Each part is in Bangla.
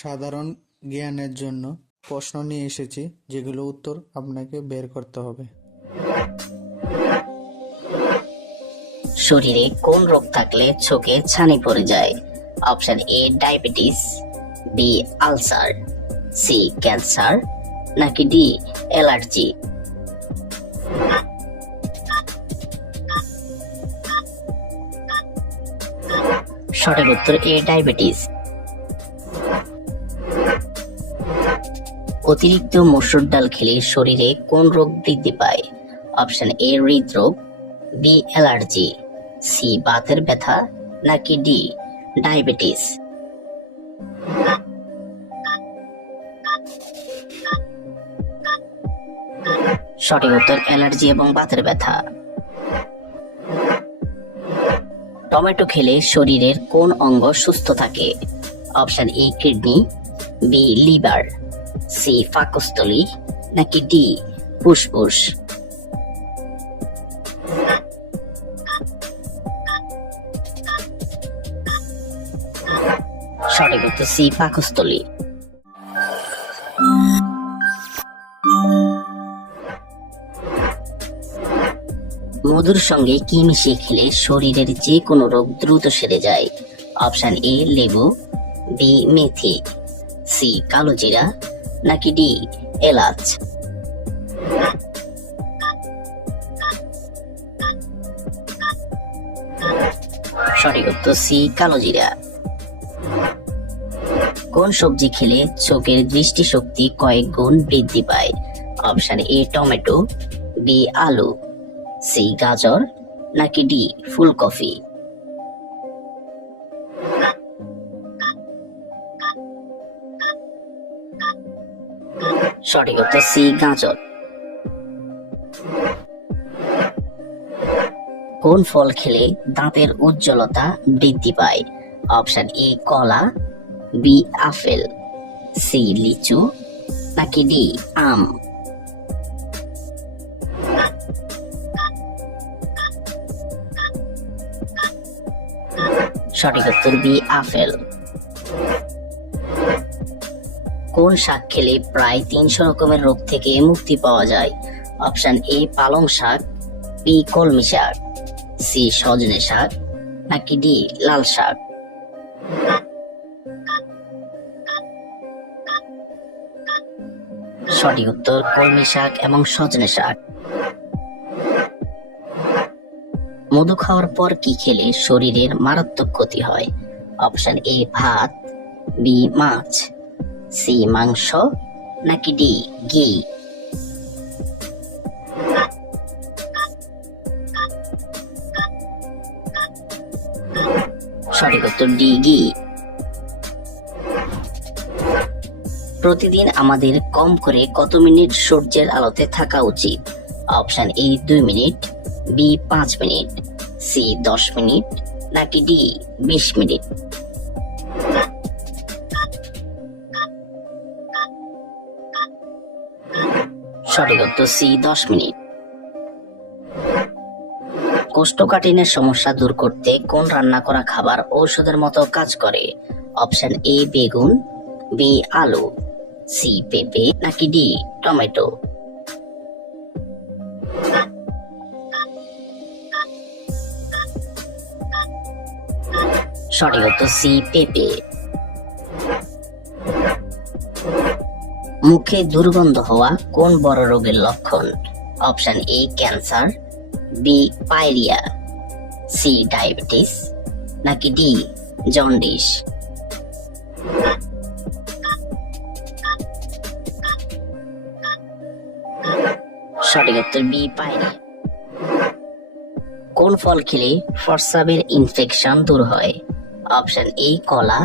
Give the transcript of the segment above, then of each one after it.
সাধারণ জ্ঞানের জন্য প্রশ্ন নিয়ে এসেছি, যেগুলো উত্তর আপনাকে বের করতে হবে। শরীরে কোন রোগ থাকলে চোখে ছানি পড়ে যায়? Option A diabetes, B ulcer, C cancer, নাকি ডি অ্যালার্জি? সঠিক উত্তর এ ডায়াবেটিস। অতিরিক্ত মসুর ডাল খেলে শরীরে কোন রোগ বৃদ্ধি পায়? অপশন এ হৃদরোগ, বি অ্যালার্জি, সি বাতের ব্যথা, নাকি ডি ডায়াবেটিস? সঠিক উত্তর অ্যালার্জি এবং বাতের ব্যথা। টমেটো খেলে শরীরের কোন অঙ্গ সুস্থ থাকে? Option A kidney, B liver, C পাকস্থলী, নাকি ডি ফুসফুস? সঠিক উত্তর সি পাকস্থলী। মধুর সঙ্গে কি মিশিয়ে খেলে শরীরের যে কোনো রোগ দ্রুত সেরে যায়? অপশন এ লেবু, বি মেথি, সি কালো জিরা, নাকি ডি এলাচ? সঠিক উত্তর সি কালো জিরা। কোন সবজি খেলে চোখের দৃষ্টিশক্তি কয়েক গুণ বৃদ্ধি পায়? অপশন এ টমেটো, বি আলু, সি গাজর, নাকি ডি ফুলকপি? সঠিক উত্তর সি গাজর। কোন ফল খেলে দাঁতের উজ্জ্বলতা বৃদ্ধি পায়? অপশন এ কলা, বি আপেল, সি লিচু, নাকি ডি আম? সঠিক উত্তর বি আপেল। কোন শাক খেলে প্রায় 300 রকমের রোগ থেকে মুক্তি পাওয়া যায়? অপশন এ পালং শাক, বি কলমি শাক, সি সজনে শাক, নাকি ডি লাল শাক? সঠিক উত্তর কলমি শাক এবং সজনে শাক। মধু খাওয়ার পর কি খেলে শরীরের মারাত্মক ক্ষতি হয়? অপশন এ ভাত, বি মাছ, সি মাংস, নাকি ডি ঘি? সঠিক উত্তর ডি ঘি। প্রতিদিন আমাদের কম করে কত মিনিট সূর্যের আলোতে থাকা উচিত? Option A 2 minute, B 5 minute, C 10 minute, নাকি ডি 20 মিনিট? সঠিক উত্তর সি 10 মিনিট। কোষ্ঠকাঠিন্যের সমস্যা দূর করতে কোন রান্না করা খাবার ঔষধের মতো কাজ করে? অপশন এ বেগুন, বি আলু, সি পেঁপে, নাকি ডি টমেটো? সঠিক উত্তর সি পেঁপে। মুখে দুর্গন্ধ হওয়া কোন বড় রোগের লক্ষণ? Option A cancer, B pyorrhoea, C diabetes, নাকি ডি জন্ডিস? সঠিক উত্তর বি পায়রিয়া। কোন ফল খেলে প্রস্রাবের ইনফেকশন দূর হয়? অপশন এ কলা,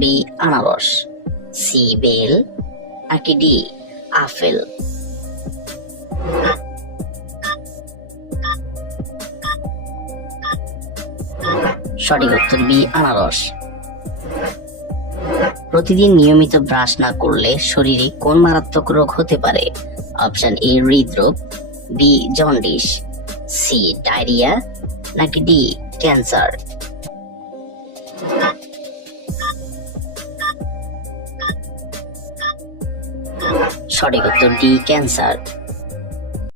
বি আনারস, সি বেল, নাকি ডি আপেল? সঠিক উত্তর বি আনারস। প্রতিদিন নিয়মিত ব্রাশ না করলে শরীরে কোন মারাত্মক রোগ হতে পারে? অপশন এ হৃদরোগ, বি জন্ডিস, সি ডায়রিয়া, নাকি ডি ক্যান্সার? সঠিক উত্তর ডি ক্যান্সার।